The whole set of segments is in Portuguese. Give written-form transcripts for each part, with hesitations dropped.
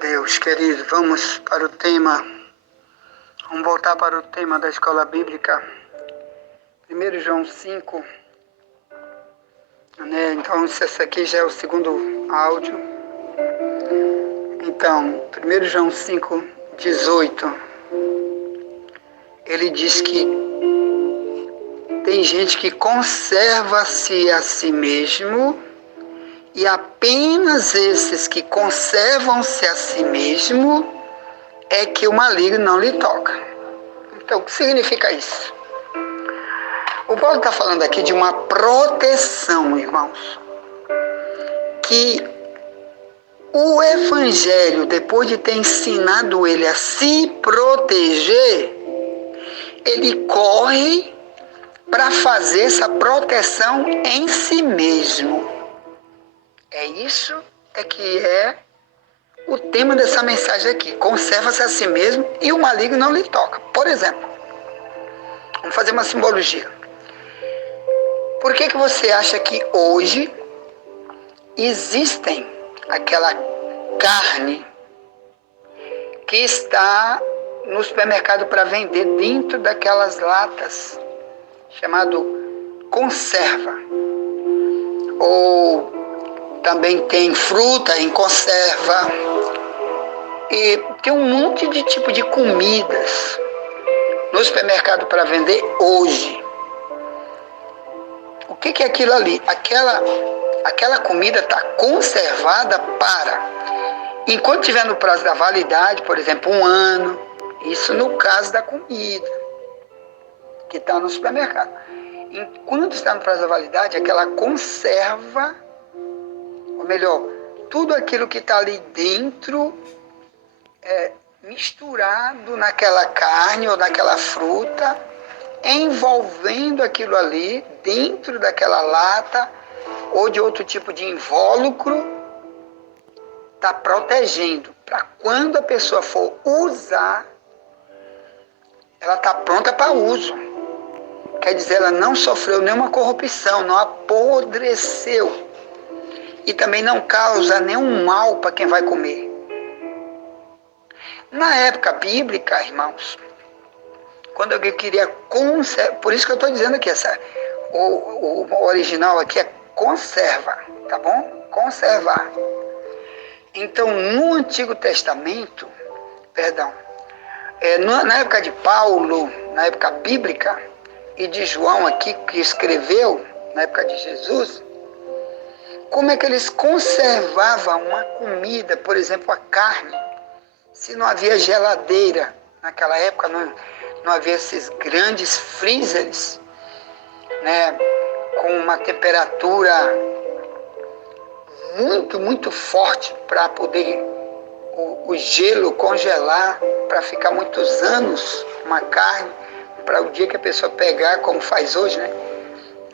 Deus, querido. Vamos voltar para o tema da escola bíblica. 1 João 5, né? Então, esse aqui já é o segundo áudio. Então, 1 João 5, 18, ele diz que tem gente que conserva-se a si mesmo, e apenas esses que conservam-se a si mesmo é que o maligno não lhe toca. Então, o que significa isso? O Paulo está falando aqui de uma proteção, irmãos. Que o Evangelho, depois de ter ensinado ele a se proteger, ele corre para fazer essa proteção em si mesmo. É isso que é o tema dessa mensagem aqui. Conserva-se a si mesmo e o maligno não lhe toca. Por exemplo, vamos fazer uma simbologia. Por que você acha que hoje existem aquela carne que está no supermercado para vender dentro daquelas latas, chamado conserva? Ou também tem fruta em conserva, e tem um monte de tipo de comidas no supermercado para vender hoje. O que é aquilo ali? Aquela comida está conservada para, enquanto estiver no prazo da validade, por exemplo, 1 ano, isso no caso da comida que está no supermercado. Enquanto está no prazo da validade, aquela conserva, ou melhor, tudo aquilo que está ali dentro é misturado naquela carne ou naquela fruta, envolvendo aquilo ali dentro daquela lata ou de outro tipo de invólucro, está protegendo para quando a pessoa for usar, ela está pronta para uso. Quer dizer, ela não sofreu nenhuma corrupção, não apodreceu e também não causa nenhum mal para quem vai comer. Na época bíblica, irmãos, quando alguém queria conservar, por isso que eu estou dizendo aqui, o original aqui é conserva, tá bom? Conservar. Então, no Antigo Testamento, na época de Paulo, na época bíblica, e de João aqui, que escreveu, na época de Jesus, como é que eles conservavam uma comida, por exemplo, a carne, se não havia geladeira? Naquela época não havia esses grandes freezers, né, com uma temperatura muito, muito forte para poder o gelo congelar, para ficar muitos anos uma carne, para o dia que a pessoa pegar, como faz hoje, né,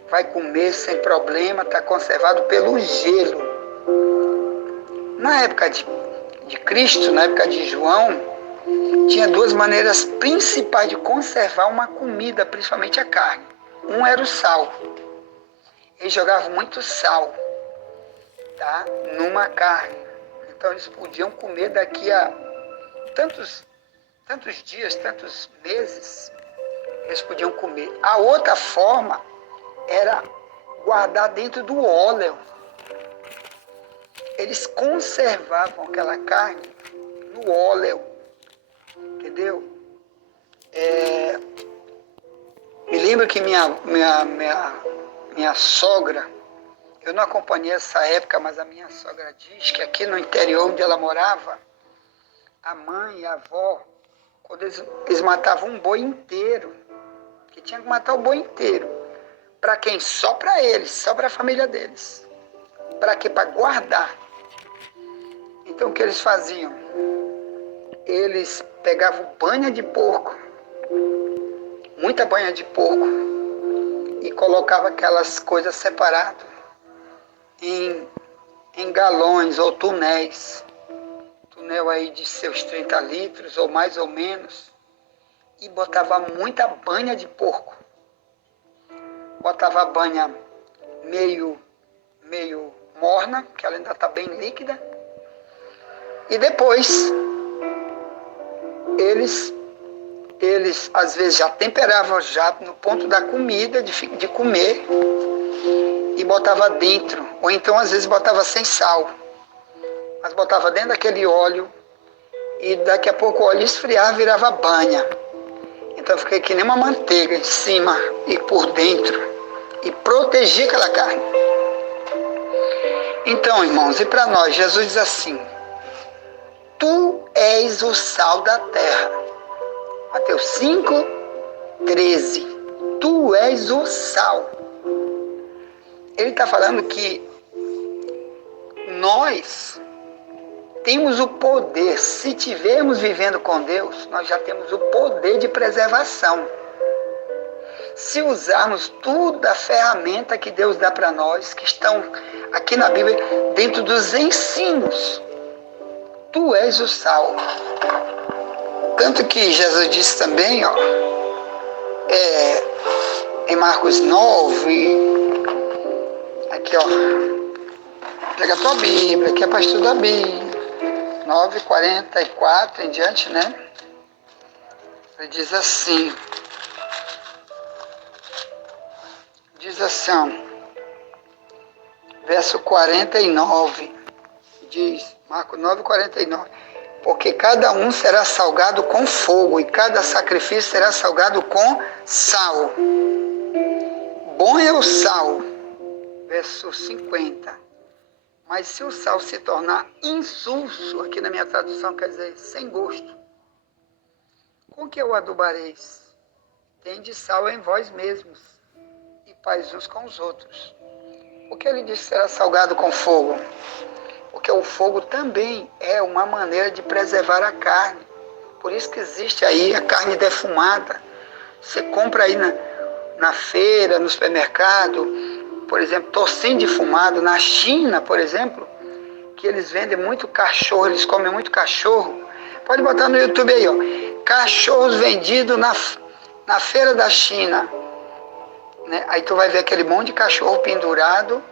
vai comer sem problema, está conservado pelo gelo. Na época de Cristo, na época de João, tinha duas maneiras principais de conservar uma comida, principalmente a carne. Um era o sal. Eles jogavam muito sal, tá, numa carne. Então eles podiam comer daqui a tantos dias, tantos meses, eles podiam comer. A outra forma era guardar dentro do óleo. Eles conservavam aquela carne no óleo, entendeu? Me lembro que minha sogra, eu não acompanhei essa época, mas a minha sogra diz que aqui no interior onde ela morava, a mãe e a avó, quando eles matavam um boi inteiro, que tinha que matar o boi inteiro. Para quem? Só para eles, só para a família deles. Para quê? Para guardar. Então o que eles faziam? Eles pegavam banha de porco, muita banha de porco, e colocavam aquelas coisas separadas em galões ou túneis. Túnel aí de seus 30 litros ou mais ou menos, e botava muita banha de porco. Botava a banha meio morna, que ela ainda está bem líquida, E depois, eles às vezes já temperavam já no ponto da comida, de comer, e botava dentro. Ou então, às vezes, botava sem sal. Mas botava dentro daquele óleo, e daqui a pouco o óleo esfriava e virava banha. Então fica que nem uma manteiga em cima e por dentro, e protegia aquela carne. Então, irmãos, e para nós, Jesus diz assim: tu és o sal da terra. Mateus 5:13. Tu és o sal. Ele está falando que nós temos o poder, se estivermos vivendo com Deus, nós já temos o poder de preservação. Se usarmos toda a ferramenta que Deus dá para nós, que estão aqui na Bíblia, dentro dos ensinos, tu és o sal. Tanto que Jesus disse também, em Marcos 9, aqui, pega a tua Bíblia, aqui é para estudar a Bíblia, 9:44 em diante, né? Ele diz assim, verso 49, diz, Marcos 9:49, porque cada um será salgado com fogo, e cada sacrifício será salgado com sal. Bom é o sal, verso 50. Mas se o sal se tornar insulso, aqui na minha tradução quer dizer sem gosto, com que o adubareis? Tende sal em vós mesmos, e paz uns com os outros. Por que ele diz que será salgado com fogo? Porque o fogo também é uma maneira de preservar a carne. Por isso que existe aí a carne defumada. Você compra aí na feira, no supermercado, por exemplo, tocinho defumado. Na China, por exemplo, que eles vendem muito cachorro, eles comem muito cachorro. Pode botar no YouTube aí, cachorros vendidos na feira da China. Né? Aí tu vai ver aquele monte de cachorro pendurado,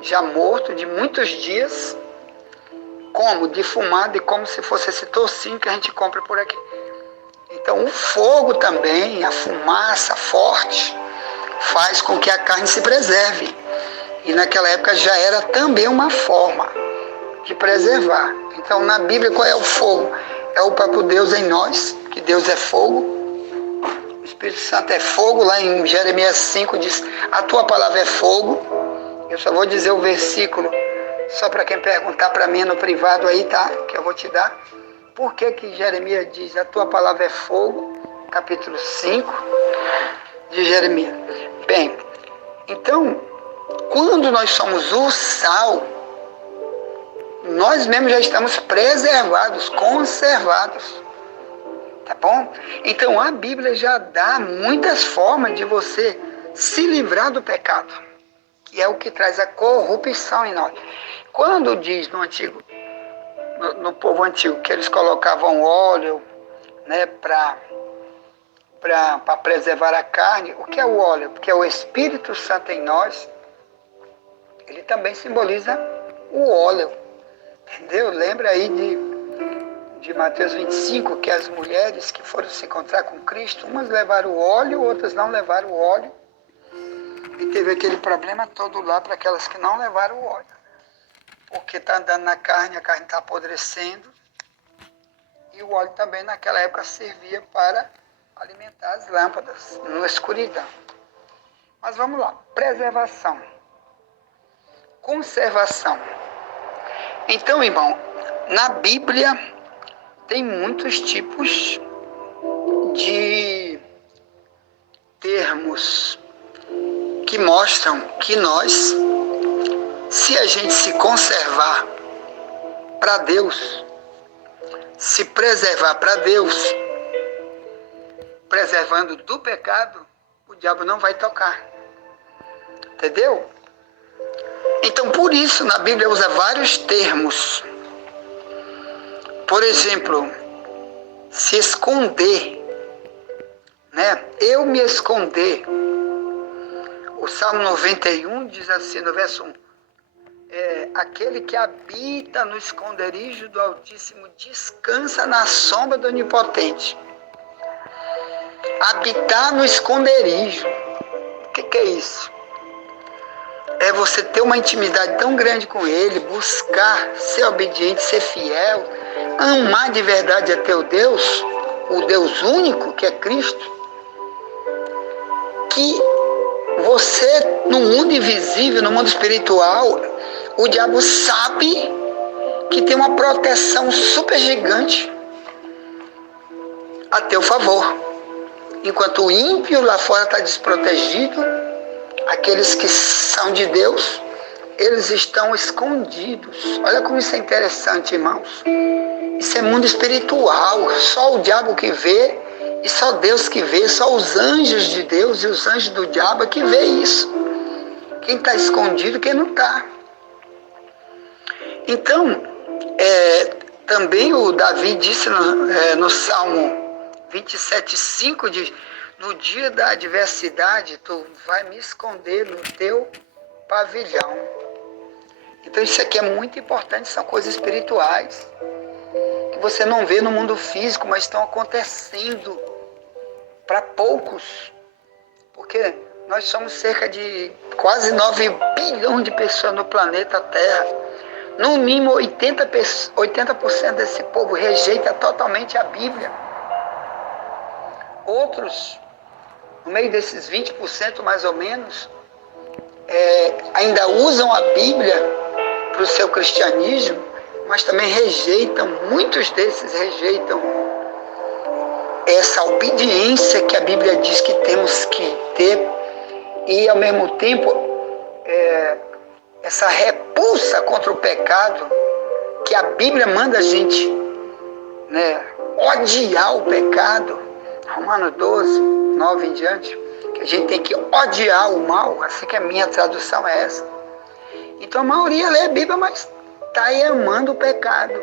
já morto, de muitos dias, como defumado e como se fosse esse tocinho que a gente compra por aqui. Então o fogo também, a fumaça forte, faz com que a carne se preserve. E naquela época já era também uma forma de preservar. Então na Bíblia qual é o fogo? É o próprio Deus em nós, que Deus é fogo. O Espírito Santo é fogo, lá em Jeremias 5 diz, a tua palavra é fogo. Eu só vou dizer o versículo, só para quem perguntar para mim no privado aí, tá? Que eu vou te dar. Por que que Jeremias diz, a tua palavra é fogo? Capítulo 5 de Jeremias. Bem, então, quando nós somos o sal, nós mesmos já estamos preservados, conservados. Tá bom? Então a Bíblia já dá muitas formas de você se livrar do pecado, que é o que traz a corrupção em nós. Quando diz no povo antigo, que eles colocavam óleo, né, para preservar a carne, o que é o óleo? Porque é o Espírito Santo em nós, ele também simboliza o óleo. Entendeu? Lembra aí de Mateus 25, que as mulheres que foram se encontrar com Cristo, umas levaram o óleo, outras não levaram o óleo. E teve aquele problema todo lá para aquelas que não levaram o óleo. Porque está andando na carne, a carne está apodrecendo. E o óleo também naquela época servia para alimentar as lâmpadas na escuridão. Mas vamos lá, preservação. Conservação. Então, irmão, na Bíblia tem muitos tipos de termos que mostram que nós, se a gente se conservar para Deus, se preservar para Deus, preservando do pecado, o diabo não vai tocar. Entendeu? Então, por isso, na Bíblia usa vários termos. Por exemplo, se esconder, né? Eu me esconder. O Salmo 91 diz assim, no verso 1, aquele que habita no esconderijo do Altíssimo descansa na sombra do Onipotente. Habitar no esconderijo. O que é isso? É você ter uma intimidade tão grande com Ele, buscar ser obediente, ser fiel, amar de verdade a teu Deus, o Deus único que é Cristo, que você, no mundo invisível, no mundo espiritual, o diabo sabe que tem uma proteção super gigante a teu favor. Enquanto o ímpio lá fora está desprotegido, aqueles que são de Deus, eles estão escondidos. Olha como isso é interessante, irmãos. Isso é mundo espiritual, só o diabo que vê, e só Deus que vê, só os anjos de Deus e os anjos do diabo é que vê isso. Quem está escondido, quem não está. Então, também o Davi disse no Salmo 27,5, diz: no dia da adversidade, tu vai me esconder no teu pavilhão. Então isso aqui é muito importante, são coisas espirituais, que você não vê no mundo físico, mas estão acontecendo para poucos. Porque nós somos cerca de quase 9 bilhões de pessoas no planeta Terra. No mínimo 80% desse povo rejeita totalmente a Bíblia. Outros, no meio desses 20% mais ou menos, ainda usam a Bíblia para o seu cristianismo, mas também rejeitam, muitos desses rejeitam essa obediência que a Bíblia diz que temos que ter, e ao mesmo tempo essa repulsa contra o pecado, que a Bíblia manda a gente, odiar o pecado. Romanos 12, 9 em diante, que a gente tem que odiar o mal, assim que a minha tradução é essa. Então a maioria lê a Bíblia, mas está aí amando o pecado.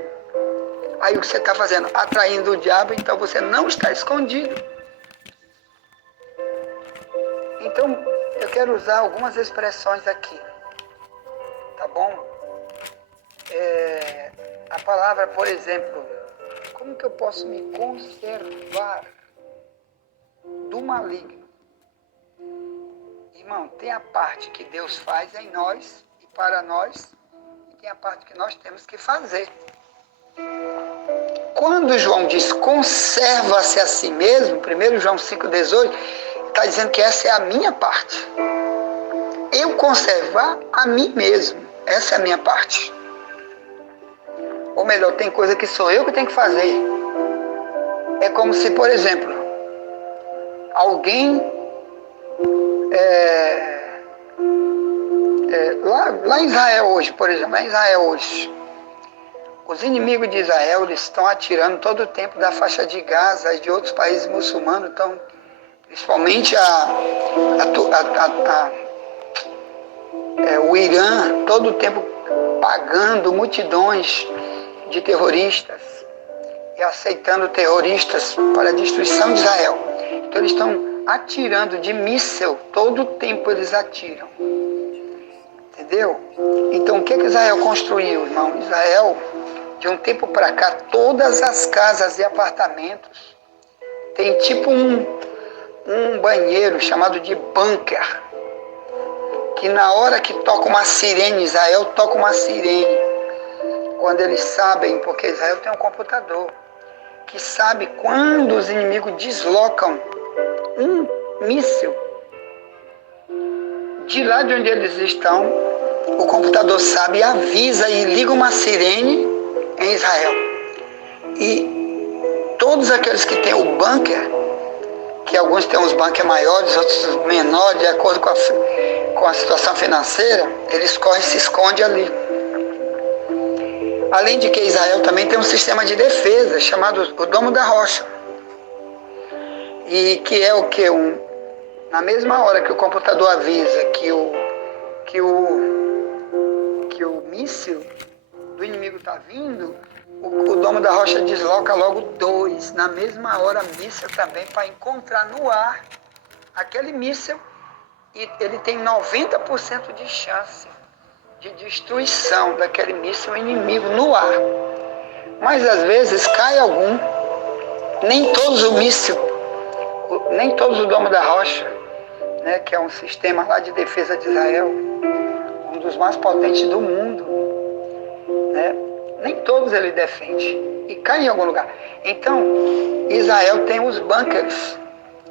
Aí o que você está fazendo? Atraindo o diabo, então você não está escondido. Então eu quero usar algumas expressões aqui, tá bom? A palavra, por exemplo, como que eu posso me conservar do maligno? Irmão, tem a parte que Deus faz em nós e para nós, e tem a parte que nós temos que fazer. Quando João diz conserva-se a si mesmo, 1 João 5,18, está dizendo que essa é a minha parte. Eu conservar a mim mesmo, essa é a minha parte. Ou melhor, tem coisa que sou eu que tenho que fazer. É como se, por exemplo, alguém lá em Israel hoje, por exemplo, os inimigos de Israel, eles estão atirando todo o tempo da faixa de Gaza e de outros países muçulmanos, então, principalmente o Irã, todo o tempo pagando multidões de terroristas e aceitando terroristas para a destruição de Israel. Então eles estão atirando de míssil, todo o tempo eles atiram. Entendeu? Então o que Israel construiu, irmão? Israel, de um tempo para cá, todas as casas e apartamentos tem tipo um banheiro chamado de bunker, que na hora que toca uma sirene, Israel toca uma sirene, quando eles sabem, porque Israel tem um computador, que sabe quando os inimigos deslocam um míssil de lá de onde eles estão, o computador sabe, avisa e liga uma sirene em Israel. E todos aqueles que têm o bunker, que alguns têm uns bunkers maiores, outros menores, de acordo com a situação financeira, eles correm e se escondem ali. Além de que Israel também tem um sistema de defesa chamado o Domo da Rocha. E que é o que? Na mesma hora que o computador avisa que o míssil do inimigo está vindo, o Domo da Rocha desloca logo 2, na mesma hora, míssil também, para encontrar no ar aquele míssil, e ele tem 90% de chance de destruição daquele míssil inimigo no ar. Mas às vezes cai algum, nem todos o míssil, nem todos o Domo da Rocha, né, que é um sistema lá de defesa de Israel, um dos mais potentes do mundo, né, nem todos ele defende, e cai em algum lugar. Então, Israel tem os bunkers,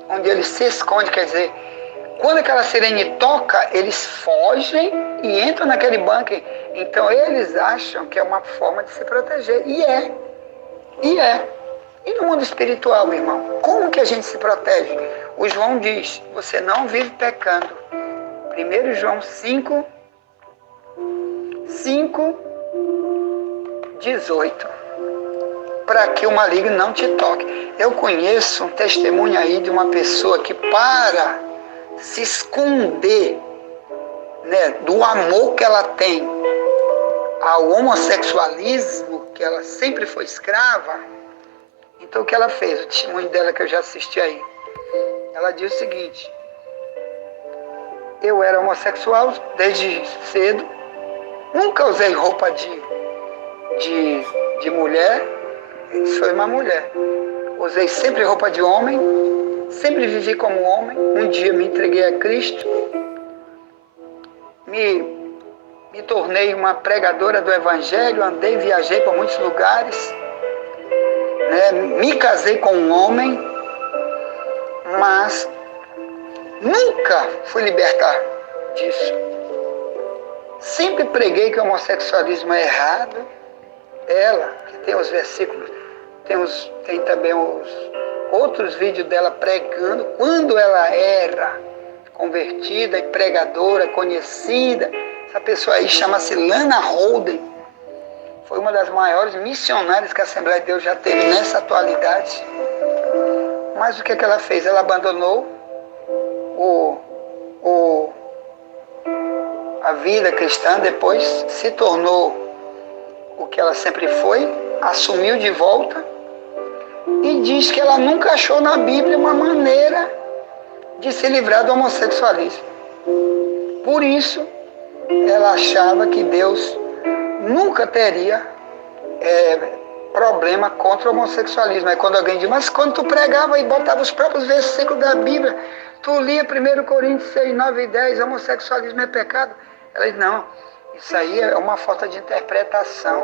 onde ele se esconde, quer dizer, quando aquela sirene toca, eles fogem e entram naquele bunker. Então eles acham que é uma forma de se proteger. E é. E no mundo espiritual, meu irmão? Como que a gente se protege? O João diz, você não vive pecando. 1 João 5, 18. Para que o maligno não te toque. Eu conheço um testemunho aí de uma pessoa que para se esconder, né, do amor que ela tem ao homossexualismo, que ela sempre foi escrava. Então o que ela fez? O testemunho dela que eu já assisti aí. Ela diz o seguinte: eu era homossexual desde cedo, nunca usei roupa de mulher, sou uma mulher. Usei sempre roupa de homem, sempre vivi como homem. Um dia me entreguei a Cristo, me tornei uma pregadora do Evangelho, andei e viajei para muitos lugares, né? Me casei com um homem, mas nunca fui libertar disso. Sempre preguei que o homossexualismo é errado. Ela, que tem os versículos, tem também os outros vídeos dela pregando, quando ela era convertida e pregadora, conhecida. Essa pessoa aí chama-se Lana Holden. Foi uma das maiores missionárias que a Assembleia de Deus já teve nessa atualidade. Mas o que ela fez? Ela abandonou a vida cristã, depois se tornou o que ela sempre foi, assumiu de volta e diz que ela nunca achou na Bíblia uma maneira de se livrar do homossexualismo. Por isso, ela achava que Deus nunca teria problema contra o homossexualismo. Aí quando alguém diz, mas quando tu pregava e botava os próprios versículos da Bíblia, tu lia 1 Coríntios 6, 9 e 10, homossexualismo é pecado. Ela diz, não, isso aí é uma falta de interpretação.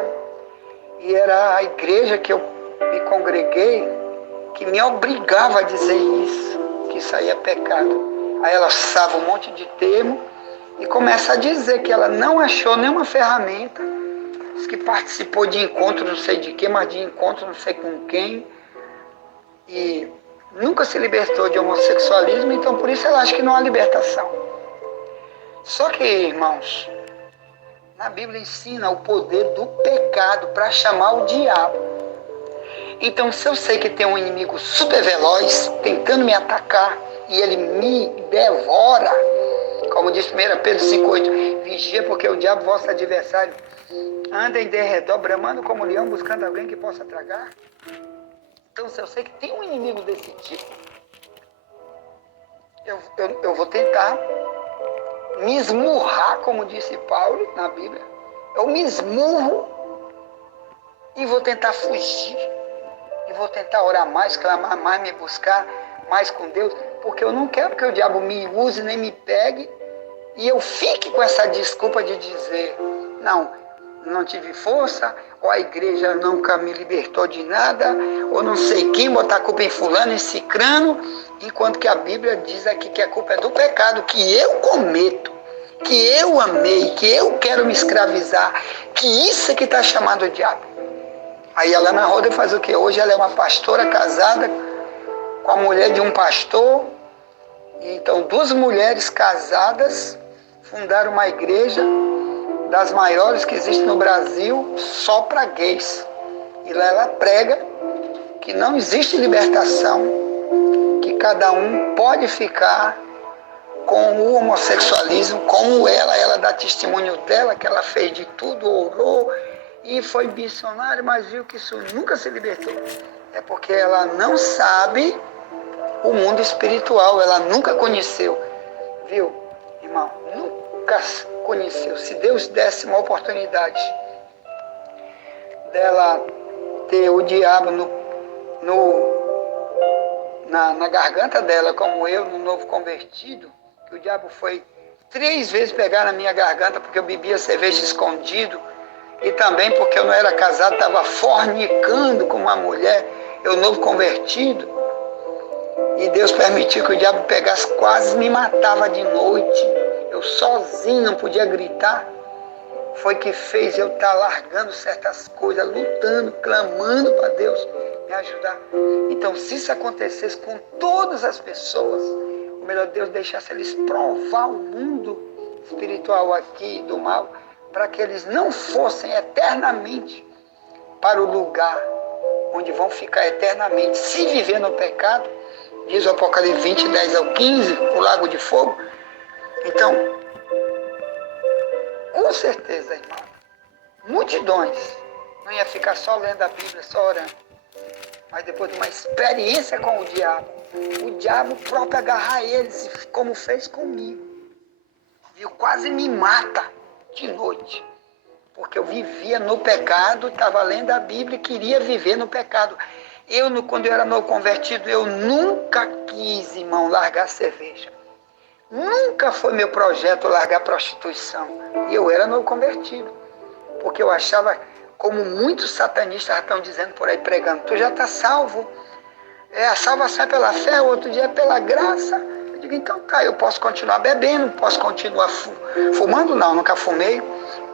E era a igreja que eu me congreguei que me obrigava a dizer isso, que isso aí é pecado. Aí ela usava um monte de termo e começa a dizer que ela não achou nenhuma ferramenta, diz que participou de encontro não sei de quê, mas de encontro não sei com quem, e nunca se libertou de homossexualismo, então por isso ela acha que não há libertação. Só que, irmãos, a Bíblia ensina o poder do pecado para chamar o diabo. Então, se eu sei que tem um inimigo super veloz tentando me atacar e ele me devora, como diz 1 Pedro 5,8, vigia porque o diabo, vosso adversário, anda em derredor, bramando como leão, buscando alguém que possa tragar. Então, se eu sei que tem um inimigo desse tipo, eu vou tentar me esmurrar, como disse Paulo na Bíblia. Eu me esmurro e vou tentar fugir. E vou tentar orar mais, clamar mais, me buscar mais com Deus. Porque eu não quero que o diabo me use, nem me pegue. E eu fique com essa desculpa de dizer, não tive força, ou a igreja nunca me libertou de nada, ou não sei quem, botar a culpa em fulano, em cicrano, enquanto que a Bíblia diz aqui que a culpa é do pecado que eu cometo, que eu amei, que eu quero me escravizar, que isso é que está chamando o diabo. Aí a Lana Holden faz o quê? Hoje ela é uma pastora casada com a mulher de um pastor. Então, duas mulheres casadas fundaram uma igreja das maiores que existe no Brasil, só para gays. E lá ela prega que não existe libertação, que cada um pode ficar com o homossexualismo, como ela dá testemunho dela, que ela fez de tudo, orou, e foi missionária, mas viu que isso nunca se libertou. É porque ela não sabe o mundo espiritual, ela nunca conheceu. Viu, irmão? Nunca conheceu. Se Deus desse uma oportunidade dela ter o diabo na garganta dela, como eu, no novo convertido, que o diabo foi 3 vezes pegar na minha garganta porque eu bebia cerveja escondido, e também porque eu não era casado, estava fornicando com uma mulher, eu novo convertido, e Deus permitiu que o diabo pegasse, quase me matava de noite, eu sozinho não podia gritar. Foi que fez eu estar largando certas coisas, lutando, clamando para Deus me ajudar. Então, se isso acontecesse com todas as pessoas, o melhor Deus deixasse eles provar o mundo espiritual aqui do mal, para que eles não fossem eternamente para o lugar onde vão ficar eternamente, se viver no pecado, diz o Apocalipse 20, 10 ao 15, o lago de fogo. Então, com certeza, irmão, multidões não ia ficar só lendo a Bíblia, só orando, mas depois de uma experiência com o diabo próprio agarrar eles, como fez comigo, viu, quase me mata de noite, porque eu vivia no pecado, estava lendo a Bíblia e queria viver no pecado. Quando eu era novo convertido, eu nunca quis, irmão, largar cerveja. Nunca foi meu projeto largar prostituição. E eu era novo convertido. Porque eu achava, como muitos satanistas estão dizendo por aí, pregando, tu já está salvo. A salvação é pela fé, o outro dia é pela graça. Eu digo, então tá, eu posso continuar bebendo, posso continuar fumando, não, nunca fumei.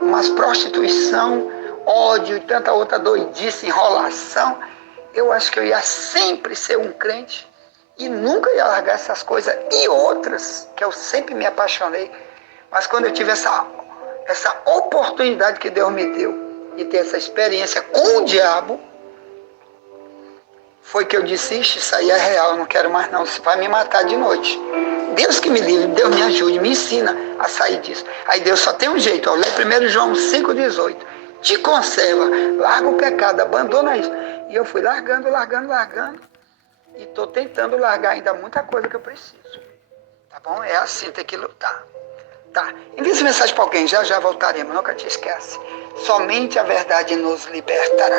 Mas prostituição, ódio e tanta outra doidice, enrolação. Eu acho que eu ia sempre ser um crente e nunca ia largar essas coisas. E outras, que eu sempre me apaixonei. Mas quando eu tive essa oportunidade que Deus me deu de ter essa experiência com o diabo, foi que eu disse, isso aí é real, eu não quero mais não, você vai me matar de noite. Deus que me livre, Deus me ajude, me ensina a sair disso. Aí Deus só tem um jeito, ó, lê 1 João 5,18, te conserva, larga o pecado, abandona isso. E eu fui largando, e estou tentando largar ainda muita coisa que eu preciso. Tá bom? É assim, tem que lutar. Tá. Envie essa mensagem para alguém, já voltaremos, nunca te esquece. Somente a verdade nos libertará.